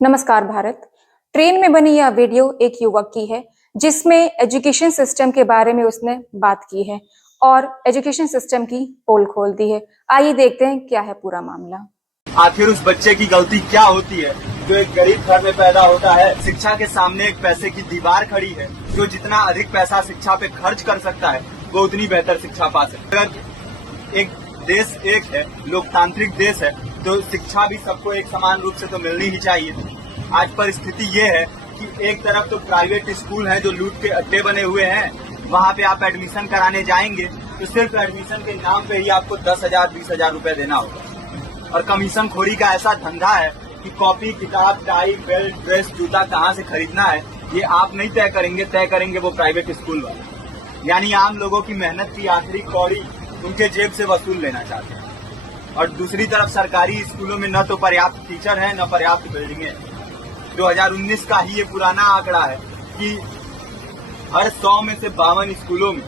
नमस्कार भारत। ट्रेन में बनी यह वीडियो एक युवक की है जिसमें एजुकेशन सिस्टम के बारे में उसने बात की है और एजुकेशन सिस्टम की पोल खोल दी है। आइए देखते हैं क्या है पूरा मामला। आखिर उस बच्चे की गलती क्या होती है जो एक गरीब घर में पैदा होता है। शिक्षा के सामने एक पैसे की दीवार खड़ी है। जो जितना अधिक पैसा शिक्षा पे खर्च कर सकता है वो उतनी बेहतर शिक्षा पा सकता है। अगर एक देश एक है, लोकतांत्रिक देश है, तो शिक्षा भी सबको एक समान रूप से तो मिलनी ही चाहिए। आज परिस्थिति ये है कि एक तरफ तो प्राइवेट स्कूल हैं जो लूट के अड्डे बने हुए हैं। वहाँ पे आप एडमिशन कराने जाएंगे तो सिर्फ एडमिशन के नाम पे ही आपको 10,000 20,000 रुपए देना होगा। और कमीशन खोरी का ऐसा धंधा है कि कॉपी, किताब, टाई, बेल्ट, ड्रेस, जूता कहाँ से खरीदना है ये आप नहीं तय करेंगे वो प्राइवेट स्कूल वाले। यानी आम लोगों की मेहनत की आखिरी कौड़ी उनके जेब से वसूल लेना चाहते हैं। और दूसरी तरफ सरकारी स्कूलों में न तो पर्याप्त टीचर है न पर्याप्त बिल्डिंगें। 2019 का ही ये पुराना आंकड़ा है कि हर 100 में से 52 स्कूलों में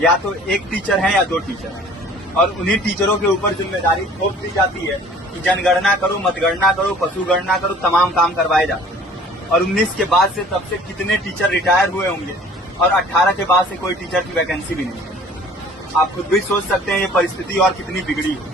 या तो एक टीचर है या 2 टीचर हैं। और उन्हीं टीचरों के ऊपर जिम्मेदारी थोप दी जाती है कि जनगणना करो, मतगणना करो, पशुगणना करो, तमाम काम करवाए जाते हैं। और 19 के बाद से तब से कितने टीचर रिटायर हुए होंगे और 18 के बाद से कोई टीचर की वैकेंसी भी नहीं है। आप खुद भी सोच सकते हैं ये परिस्थिति और कितनी बिगड़ी है।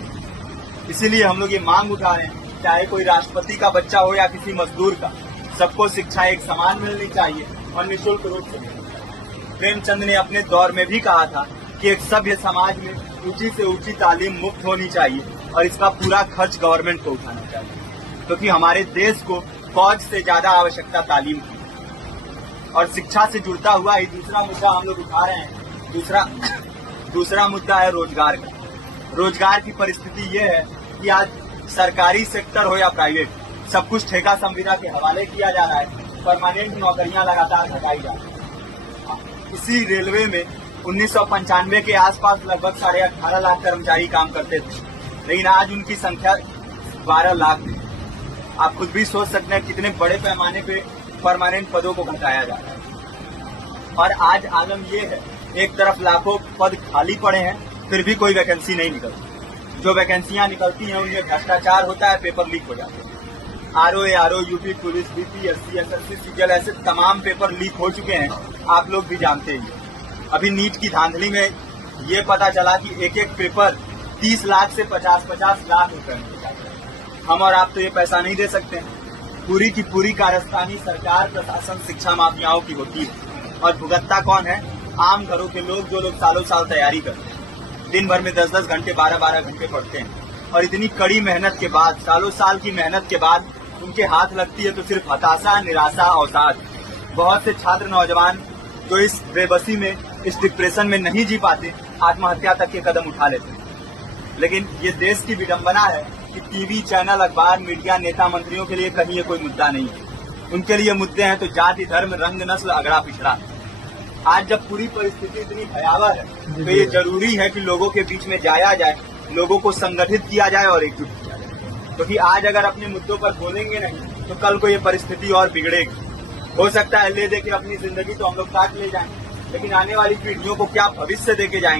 इसीलिए हम लोग ये मांग उठा रहे हैं, चाहे कोई राष्ट्रपति का बच्चा हो या किसी मजदूर का, सबको शिक्षा एक समान मिलनी चाहिए और निःशुल्क रूप से मिलनी चाहिए। प्रेमचंद ने अपने दौर में भी कहा था कि एक सभ्य समाज में ऊंची से ऊंची तालीम मुफ्त होनी चाहिए और इसका पूरा खर्च गवर्नमेंट को उठाना चाहिए, क्योंकि हमारे देश को फौज से ज्यादा आवश्यकता तालीम की। और शिक्षा से जुड़ता हुआ ही दूसरा मुद्दा हम लोग उठा रहे हैं। दूसरा मुद्दा है रोजगार का। रोजगार की परिस्थिति ये है कि आज सरकारी सेक्टर हो या प्राइवेट, सब कुछ ठेका संविदा के हवाले किया जा रहा है। परमानेंट नौकरियां लगातार घटाई जा रही है। इसी रेलवे में 1995 के आसपास लगभग 18.5 लाख कर्मचारी काम करते थे, लेकिन आज उनकी संख्या 12 लाख है। आप खुद भी सोच सकते हैं कितने बड़े पैमाने पे परमानेंट पदों को घटाया जा रहा है। और आज आलम ये है, एक तरफ लाखों पद खाली पड़े हैं फिर भी कोई वैकेंसी नहीं निकलती। जो वैकेंसियां निकलती हैं उनमें भ्रष्टाचार होता है, पेपर लीक हो जाते हैं। RO, UP police, BPSC, SSC, CGL ऐसे तमाम पेपर लीक हो चुके हैं, आप लोग भी जानते ही। अभी नीट की धांधली में ये पता चला कि एक एक पेपर 30 लाख से 50-50 लाख रुपए में जाता है। हम और आप तो ये पैसा नहीं दे सकते। पूरी की पूरी कारस्तानी सरकार, प्रशासन, शिक्षा माफियाओं की होती है। और भुगतता कौन है? आम घरों के लोग, जो लोग सालों साल तैयारी करते हैं, दिन भर में 10-10 घंटे, 12-12 घंटे पढ़ते हैं। और इतनी कड़ी मेहनत के बाद, सालों साल की मेहनत के बाद उनके हाथ लगती है तो सिर्फ हताशा, निराशा, अवसाद। बहुत से छात्र नौजवान जो इस बेबसी में, इस डिप्रेशन में नहीं जी पाते, आत्महत्या तक के कदम उठा लेते हैं। लेकिन ये देश की विडंबना है कि टीवी चैनल, अखबार, मीडिया, नेता, मंत्रियों के लिए कहीं ये कोई मुद्दा नहीं है। उनके लिए मुद्दे हैं तो जाति, धर्म, रंग, नस्ल, अगड़ा पिछड़ा। आज जब पूरी परिस्थिति इतनी भयावह है तो ये जरूरी है कि लोगों के बीच में जाया जाए, लोगों को संगठित किया जाए और एकजुट किया जाए। क्योंकि आज अगर अपने मुद्दों पर बोलेंगे नहीं तो कल को ये परिस्थिति और बिगड़ेगी। हो सकता है ले दे के अपनी जिंदगी तो हम लोग काट ले जाएं, लेकिन आने वाली पीढ़ियों को क्या भविष्य दे के जाएंगे।